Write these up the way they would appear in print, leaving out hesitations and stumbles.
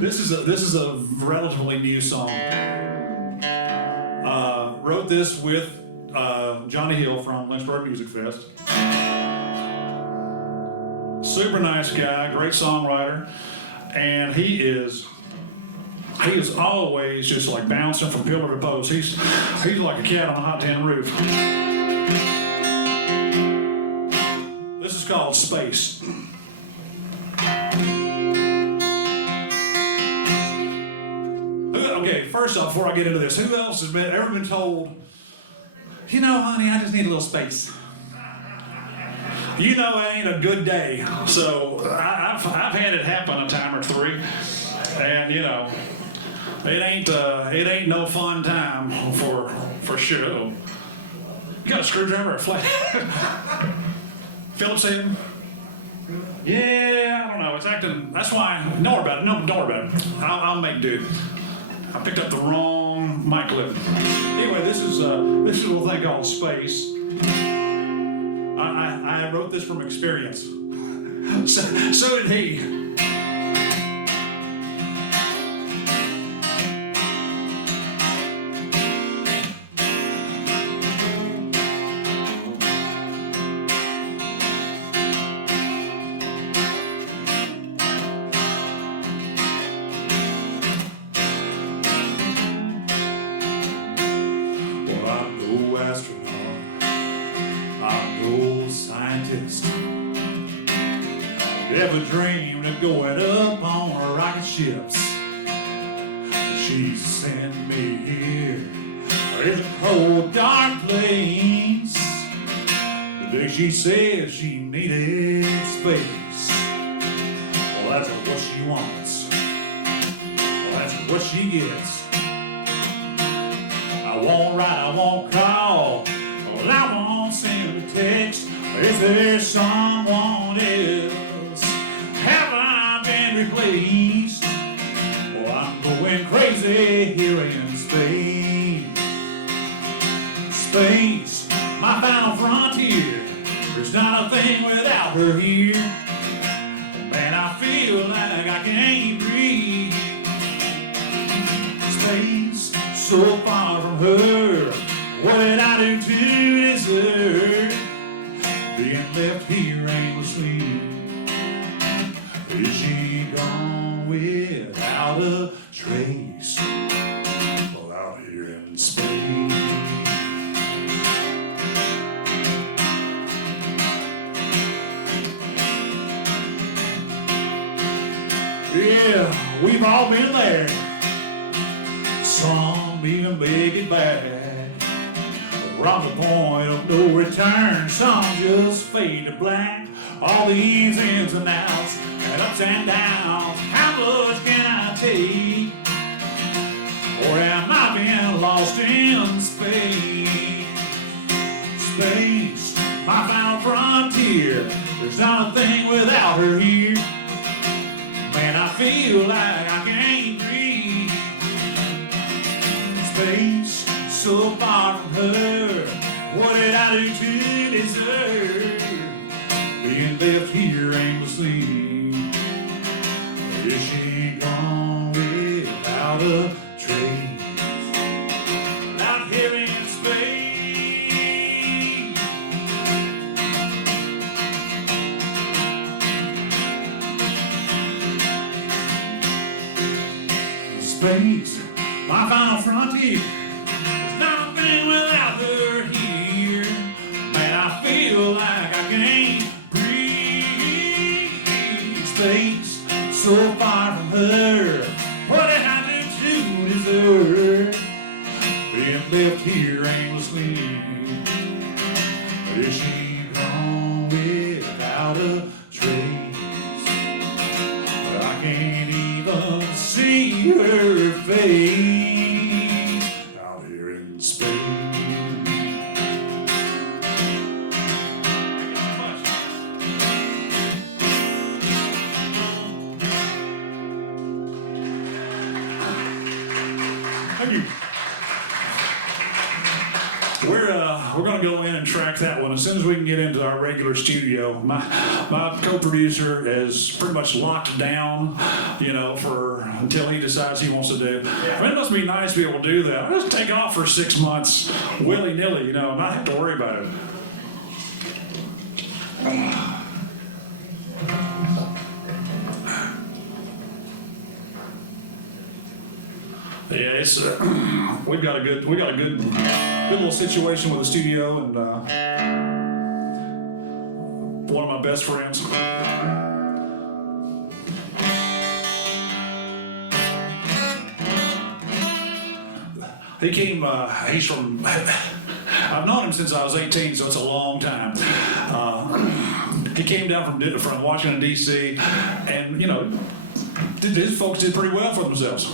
This is a relatively new song. Wrote this with Johnny Hill from Lynchburg Music Fest. Super nice guy, great songwriter, and he is always just like bouncing from pillar to post. He's like a cat on a hot tin roof. This is called Space. Okay, first off, before I get into this, who else has ever been told, you know, honey, I just need a little space? You know, it ain't a good day. So I've had it happen a time or three, and you know, it ain't no fun time for sure. You got a screwdriver or a flat? Phillips head? Yeah, I don't know. It's acting. That's why. Don't worry about it. No, don't worry about it. I'll make do. I picked up the wrong mic clip. Anyway, this is a little thing called Space. I wrote this from experience. So did he. Never dreamed of going up on rocket ships. She's sent me here. It's a cold, dark place. The day she said she needed space. Well, that's what she wants. Well, that's what she gets. I won't write, I won't call. Well, I won't send a text. If there's someone else, have I been replaced? Oh, I'm going crazy here in space. Space, my final frontier. There's not a thing without her here. Man, I feel like I can't breathe. Space, so far from her. What did I do to deserve being left here aimlessly? Is she gone without a trace? Well, out here in space. Yeah, we've all been there. Some even make it back. Around the point of no return, some just fade to black. All these ins and outs, and ups and downs, how much can I take? Or am I being lost in space? Space, my final frontier. There's not a thing without her here. Man, I feel like I can't breathe. Space, so far from her. What did I do to deserve being left here aimlessly? Is she gone without a trace? Out here in space, my final frontier. There's nothing without her here. Man, I feel like I can't breathe. Space, so far from her. What did I do to deserve being left here aimlessly? Is she gone without a trace? But I can't even see her face out here in space. Thank you. gonna go in and track that one as soon as we can get into our regular studio. My co-producer is pretty much locked down, for until he decides he wants to do. I mean, it must be nice to be able to do that. I'll just take off for 6 months, willy-nilly, and not have to worry about it. Yeah, it's we got a good little situation with the studio, and one of my best friends. He came. He's from. I've known him since I was 18, so it's a long time. He came down from Washington D.C. and his folks did pretty well for themselves.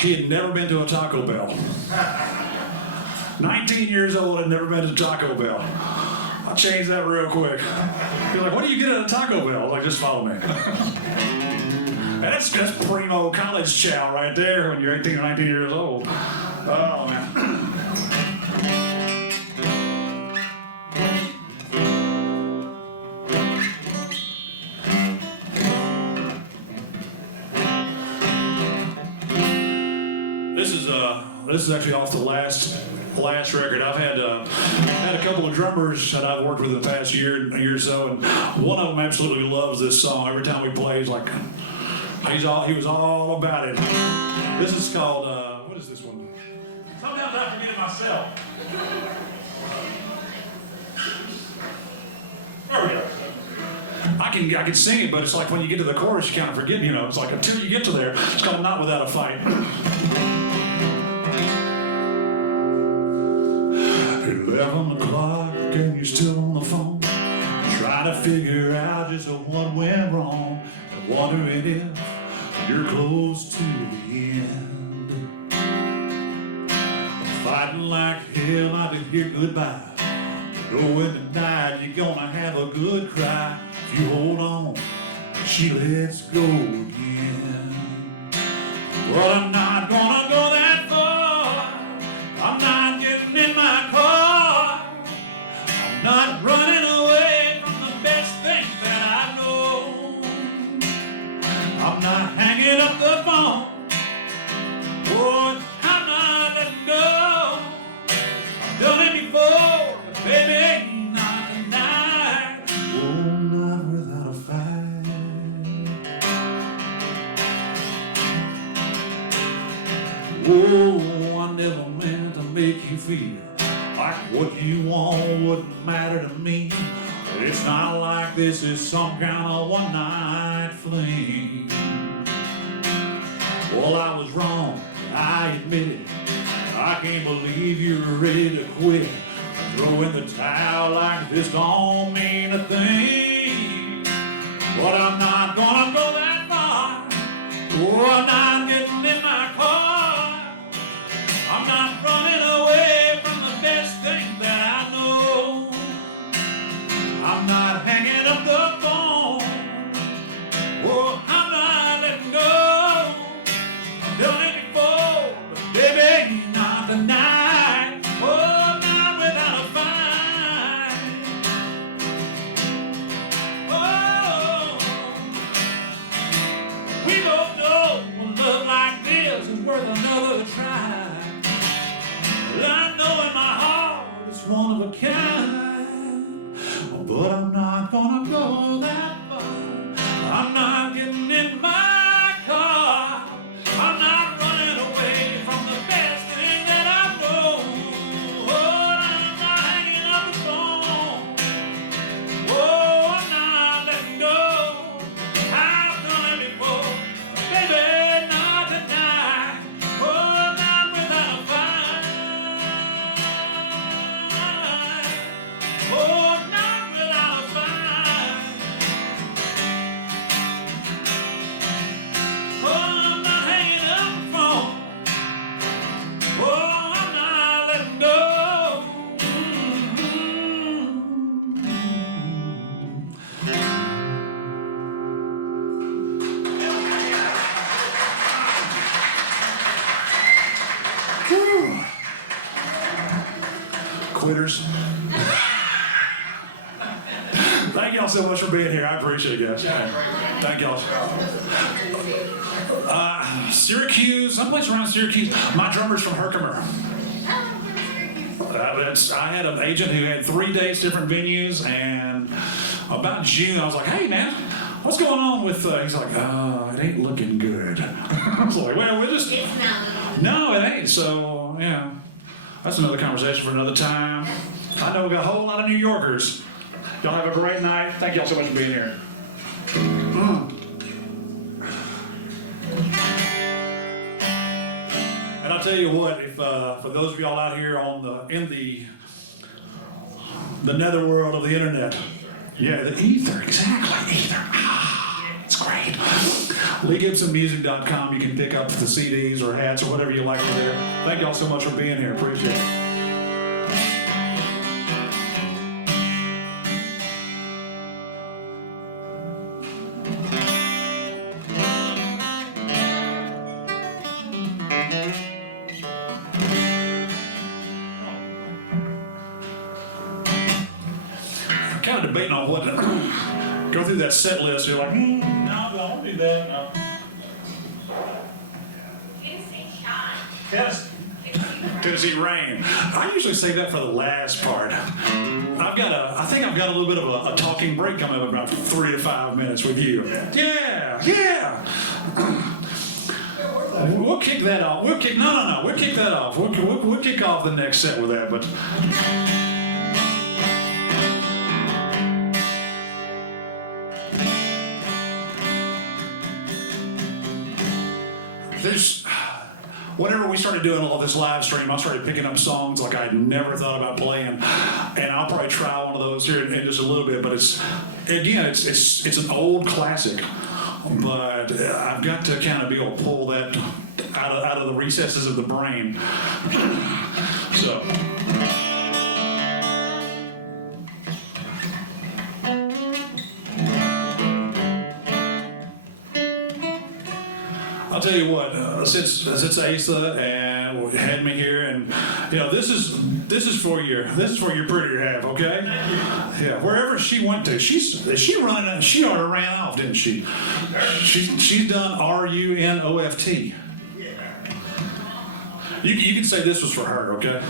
He had never been to a Taco Bell. 19 years old, had never been to Taco Bell. I'll change that real quick. You're like, what do you get at a Taco Bell? Like, just follow me. That's primo college chow right there when you're 18 or 19 years old. Oh, man. This is actually off the last record. I've had a couple of drummers that I've worked with in the past year or so, and one of them absolutely loves this song. Every time we play, he's like, he was all about it. This is called what is this one? Sometimes I forget it myself. There we go. I can sing it, but it's like when you get to the chorus, you kind of forget. It's like until you get to there, it's called Not Without a Fight. 11 o'clock and you're still on the phone, trying to figure out just what went wrong, and wondering if you're close to the end. Fighting like hell not to hear goodbye, knowing tonight you're gonna have a good cry. If you hold on, she lets go again. Well, I'm not gonna go that far. I'm not getting in my car. Not running away from the best thing that I know. I'm not hanging up the phone. Oh, I'm not letting go. I've done it before, but baby, not tonight. Oh, not without a fight. Oh, I never meant to make you feel like what you want wouldn't matter to me. But it's not like this is some kind of one-night fling. Well, I was wrong, I admit it. I can't believe you're ready to quit. Throwing the towel like this don't mean a thing. But I'm not gonna go that far. Oh, I'm not getting in my car. I'm not running away from the best thing that I know. I'm not hanging up the phone. Oh, I'm not letting go. I've done it before, but baby, not tonight. Oh, not without a fight. Oh, we both know a love like this is worth another try. I know in my heart it's one of a kind, but I'm not gonna go that far. I'm not getting in my car. I'm not running away from the best thing that I know. Oh, I'm not hanging up the phone. Oh, I'm not letting go. I've done it before, baby, not tonight. Oh, not without a fight. Oh, not without a fight. Yorkers. Thank y'all so much for being here. I appreciate it, guys. Thank y'all. Syracuse, someplace around Syracuse. My drummer's from Herkimer. I had an agent who had 3 dates, different venues, and about June, I was like, hey, man, what's going on with, he's like, it ain't looking good. I was like, well, we're just... It's not. No, it ain't, so, yeah. That's another conversation for another time. I know we got a whole lot of New Yorkers. Y'all have a great night. Thank y'all so much for being here. And I'll tell you what, if for those of y'all out here in the netherworld of the internet, yeah, the ether, exactly, ether. It's great. LeeGibsonMusic.com. You can pick up the CDs or hats or whatever you like there. Thank y'all so much for being here. Appreciate it. Kind of debating on what to go through that set list. You're like, no, I don't do that. No. Tennessee rain. I usually save that for the last part. I think I've got a little bit of a talking break coming up in about 3 to 5 minutes with you. Yeah. We'll kick that off. We'll kick that off. We'll kick off the next set with that, but. Whenever we started doing all this live stream, I started picking up songs like I'd never thought about playing, and I'll probably try one of those here in just a little bit. But it's an old classic, but I've got to kind of be able to pull that out of the recesses of the brain. So. I'll tell you what, since Asa and had me here, and this is for your prettier half, okay? Yeah, wherever she went to, she already ran off, didn't she? She's done RUNOFT. You can say this was for her, okay?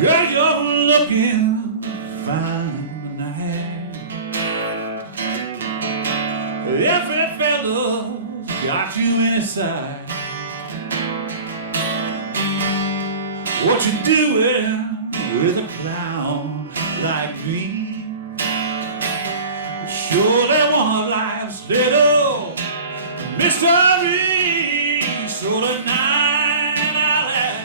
Girl, you're looking fine tonight. Every fella's got you inside. What you doing with a clown like me? Surely one life's little mystery. So tonight I'll ask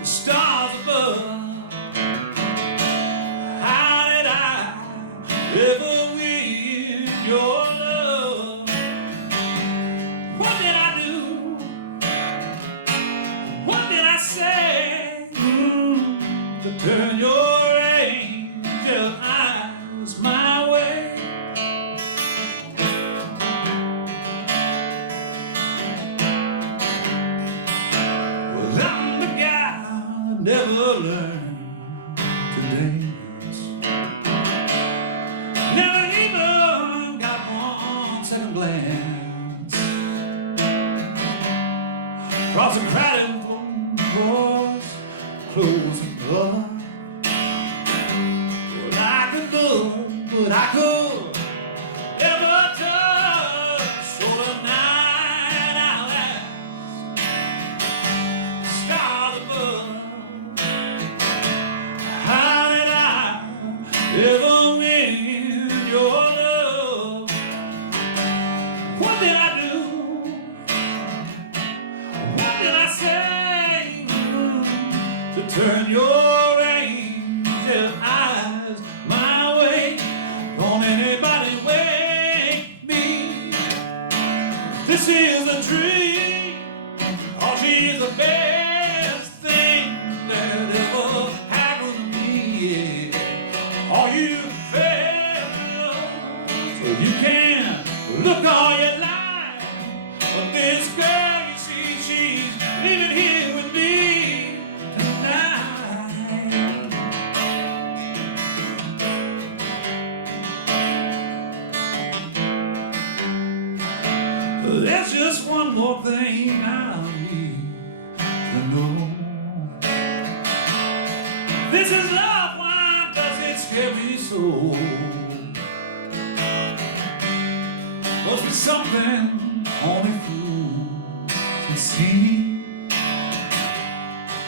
the stars above, how did I ever win your love? What did I do? What did I say to turn your angel eyes my way? Well, I'm the guy that never learned to dance. Never even got one second glance. Crossing crowded doors, closing up. Well, I could go, but I could never touch. So tonight I'll ask stars above, how did I ever win your love? What did I do? What did I say to turn your angel eyes my way? Don't anybody wake me. This is a dream. Oh, she's the best thing that ever happened to me. Are you look all your life. But this girl, you see, she's living here with me tonight. There's just one more thing I need to know. This is love, why does it scare me so? Must be something only fools can see.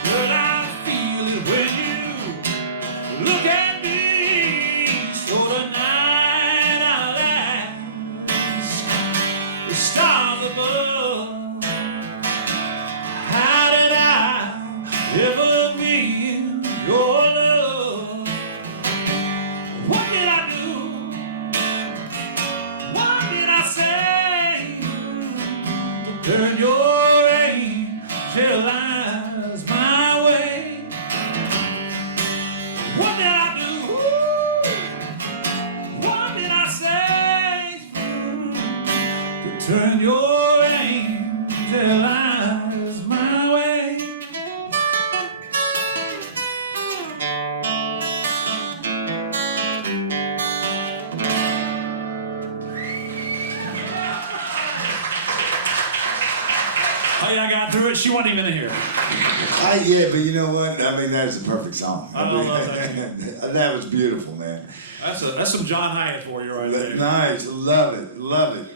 Girl, I feel it when you look at me. So tonight I'll ask the stars above, how did I ever meet your love? What did I do? What did I say to turn your angel eyes my way? What did I do? What did I say to turn your angel eyes my way? Oh yeah, I got through it. She wasn't even here. Yeah, but you know what? I mean, that's a perfect song. I don't know that. That was beautiful, man. That's some John Hyatt for you right there. Nice, love it, love it.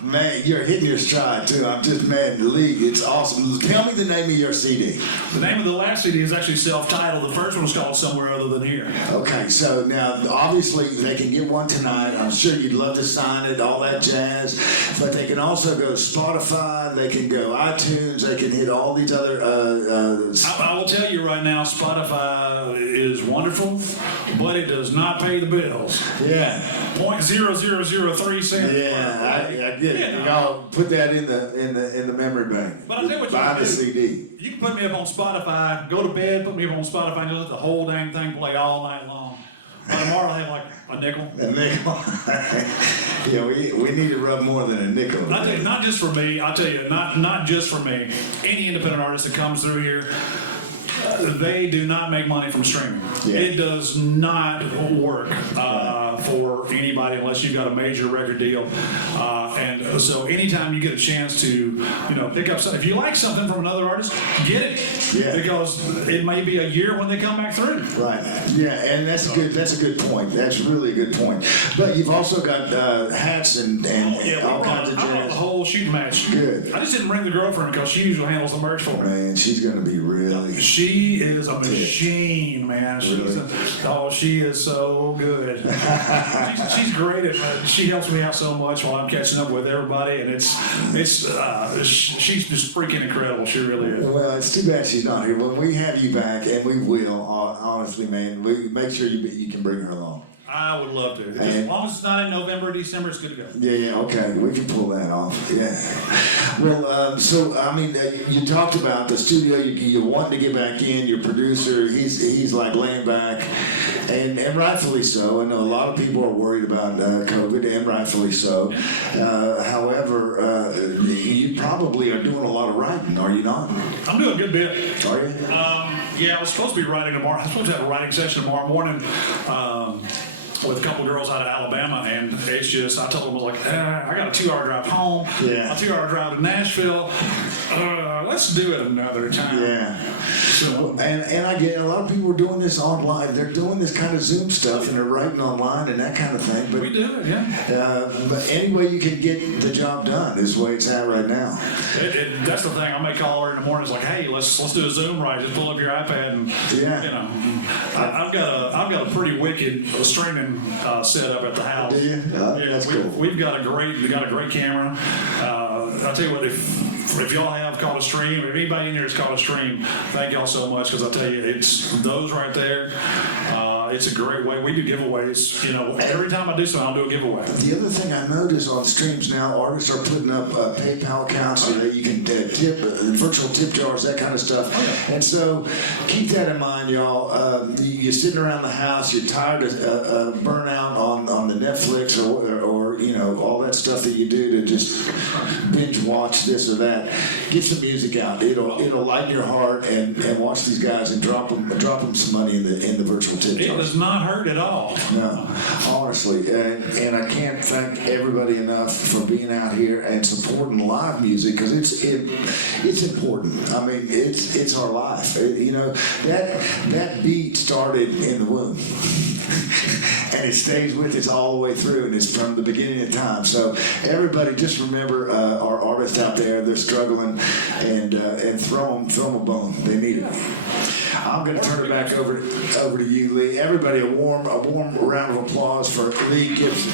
Man, you're hitting your stride too. I'm just mad in the league. It's awesome. Tell me the name of your CD. The name of the last CD is actually self-titled. The first one was called Somewhere Other Than Here. Okay, so now obviously they can get one tonight. I'm sure you'd love to sign it, all that jazz. But they can also go Spotify. They can go iTunes. They can hit all these other. I will tell you right now, Spotify is wonderful, but it does not pay the bills. Yeah. 0.0003 cents. Yeah, I get it. Yeah. Y'all put that in the memory bank. But I'll tell you what you buy can the do. CD. You can put me up on Spotify, go to bed, put me up on Spotify, and just let the whole dang thing play all night long. By tomorrow I'll have like a nickel. A nickel. Yeah, we need to rub more than a nickel. I tell you, not just for me. I'll tell you, not just for me. Any independent artist that comes through here, they do not make money from streaming. Yeah. It does not work for anybody unless you've got a major record deal. And so anytime you get a chance to, pick up something, if you like something from another artist, get it. Yeah. Because it may be a year when they come back through. Right. Yeah, and that's a good point. That's really a good point. But you've also got hats and all kinds of I brought the jazz. whole shooting match. Good. I just didn't bring the girlfriend because she usually handles the merch for me. Man, she's gonna be really. She is a machine, man. Really? She is so good. she's great at she helps me out so much while I'm catching up with everybody, and she's just freaking incredible. She really is. Well, it's too bad she's not here. When we have you back, and we will, honestly, man, we make sure you can bring her along. I would love to. Just as long as it's not in November or December, it's good to go. Yeah, okay, we can pull that off. Yeah. Well, so I mean, you talked about the studio. You wanting to get back in. Your producer, he's like laying back, and rightfully so. I know a lot of people are worried about COVID, and rightfully so. However, you probably are doing a lot of writing, are you not? I'm doing a good bit. Are you? Yeah, I was supposed to be writing tomorrow. I was supposed to have a writing session tomorrow morning. With a couple of girls out of Alabama, and it's just, I told them, I was like, I got a 2-hour drive home, Yeah. a 2-hour drive to Nashville, let's do it another time. Yeah. So, And I get a lot of people are doing this online. They're doing this kind of Zoom stuff, and they're writing online and that kind of thing. But we do it, yeah. but any way you can get the job done is the way it's at right now. That's the thing. I may call her in the morning. It's like, hey, let's do a Zoom write. Just pull up your iPad and Yeah. I've got a pretty wicked streaming setup at the house. Do you? That's cool. We've got a great camera. I'll tell you what, if y'all have caught a stream, if anybody in here has caught a stream, thank y'all so much, because I'll tell you, it's those right there. It's a great way. We do giveaways. Every time I do something, I'll do a giveaway. The other thing I notice on streams now, artists are putting up PayPal accounts so that you can tip, virtual tip jars, that kind of stuff. Okay. And so keep that in mind, y'all. You're sitting around the house, you're tired of burnout on the Netflix or or all that stuff that you do to just binge watch this or that, get some music out. It'll lighten your heart, and watch these guys and drop them some money in the virtual tip jar. It does not hurt at all. No, honestly, and I can't thank everybody enough for being out here and supporting live music, because it's important. I mean, it's our life. That beat started in the womb. And it stays with us all the way through, and it's from the beginning of time. So everybody, just remember our artists out there. They're struggling, and throw them a bone. They need it. I'm going to turn it back over to you, Lee. Everybody, a warm round of applause for Lee Gibson.